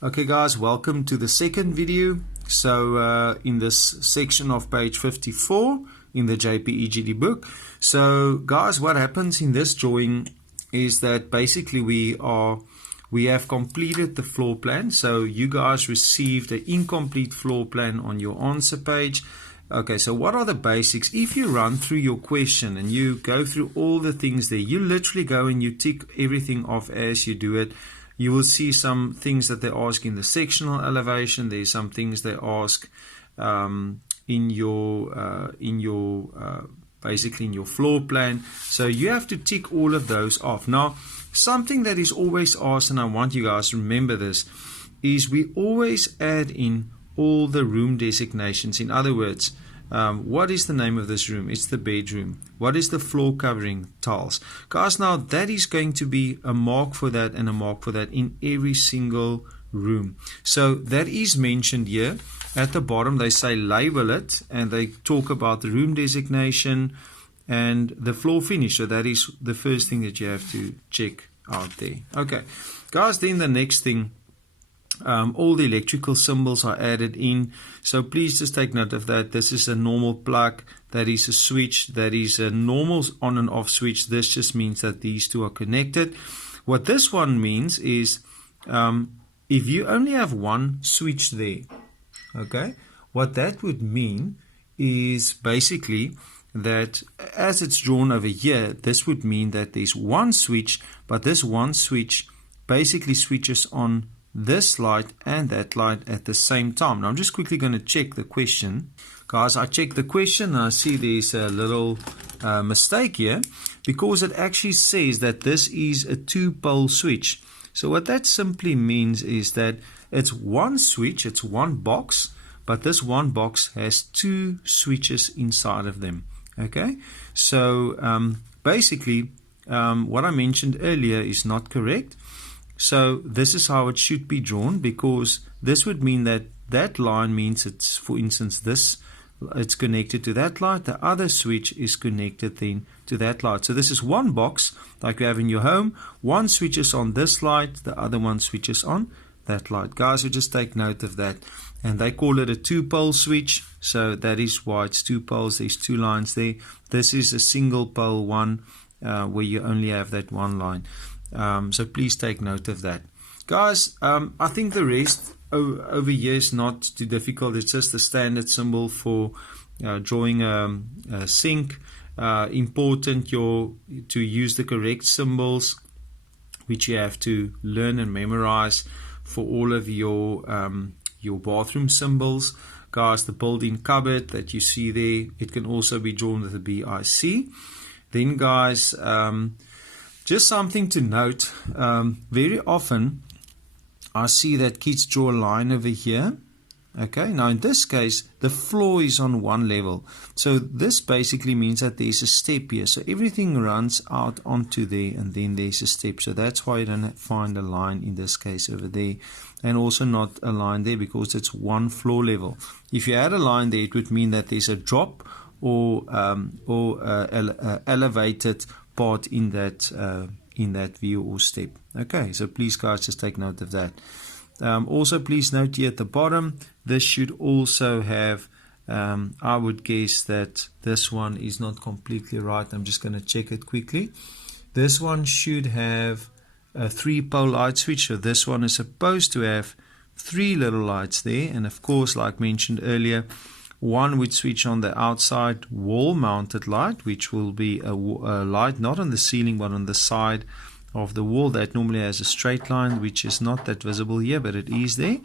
Okay guys, welcome to the second video. So in this section of page 54 in the Jpegd book. So guys, what happens in this drawing is that basically we have completed the floor plan. So you guys received an incomplete floor plan on your answer page. Okay, so what are the basics? If you run through your question and you go through all the things there, you literally go and you tick everything off as you do it. You will see some things that they ask in the sectional elevation. There's some things they ask in your basically in your floor plan. So you have to tick all of those off. Now, something that is always asked, and I want you guys to remember this, is we always add in all the room designations. In other words, what is the name of this room? It's the bedroom. What is the floor covering? Tiles. Guys, now that is going to be a mark for that and a mark for that in every single room. So that is mentioned here at the bottom. They say label it and they talk about the room designation and the floor finish. So that is the first thing that you have to check out there. Okay, guys, then the next thing, all the electrical symbols are added in, so please just take note of that. This is a normal plug, that is a switch, that is a normal on and off switch. This just means that these two are connected. What this one means is if you only have one switch there, okay, what that would mean is basically that as it's drawn over here, this would mean that there's one switch, but this one switch basically switches on this light and that light at the same time. Now I'm just quickly going to check the question. Guys, I checked the question and I see there's a little mistake here, because it actually says that this is a two-pole switch. So what that simply means is that it's one switch, it's one box, but this one box has two switches inside of them. Okay, so basically what I mentioned earlier is not correct. So this is how it should be drawn, because this would mean that that line means it's, for instance, this, it's connected to that light, the other switch is connected then to that light. So this is one box like you have in your home, one switches on this light, the other one switches on that light. Guys, so just take note of that. And they call it a two-pole switch, so that is why it's two poles. There's two lines there. This is a single pole one where you only have that one line. So please take note of that. Guys, I think the rest over here is not too difficult. It's just the standard symbol for drawing a sink. Important to use the correct symbols, which you have to learn and memorize for all of your bathroom symbols. Guys, the built-in cupboard that you see there, it can also be drawn with a BIC. Then guys, just something to note, very often I see that kids draw a line over here. Okay, now in this case, the floor is on one level. So this basically means that there's a step here. So everything runs out onto there and then there's a step. So that's why you don't find a line in this case over there. And also not a line there because it's one floor level. If you add a line there, it would mean that there's a drop or elevated part in that view or step. Okay, so please guys just take note of that. Also please note here at the bottom, this should also have, I would guess that this one is not completely right. I'm just going to check it quickly. This one should have a three-pole light switch, so this one is supposed to have three little lights there, and of course, like mentioned earlier, one would switch on the outside wall mounted light, which will be a light not on the ceiling but on the side of the wall that normally has a straight line, which is not that visible here, but it is there.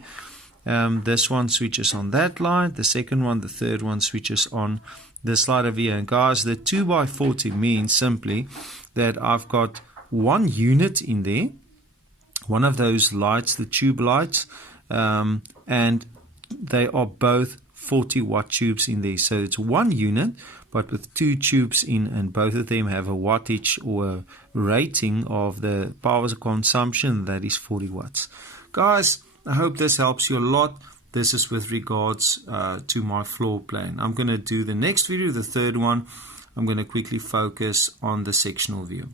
This one switches on that light, the second one, the third one switches on this light over here. And guys, the 2x40 means simply that I've got one unit in there, one of those lights, the tube lights, and they are both 40-watt tubes in there. So it's one unit but with two tubes in, and both of them have a wattage or a rating of the power consumption that is 40 watts. Guys, I hope this helps you a lot. This is with regards to my floor plan. I'm going to do the next video, the third one. I'm going to quickly focus on the sectional view.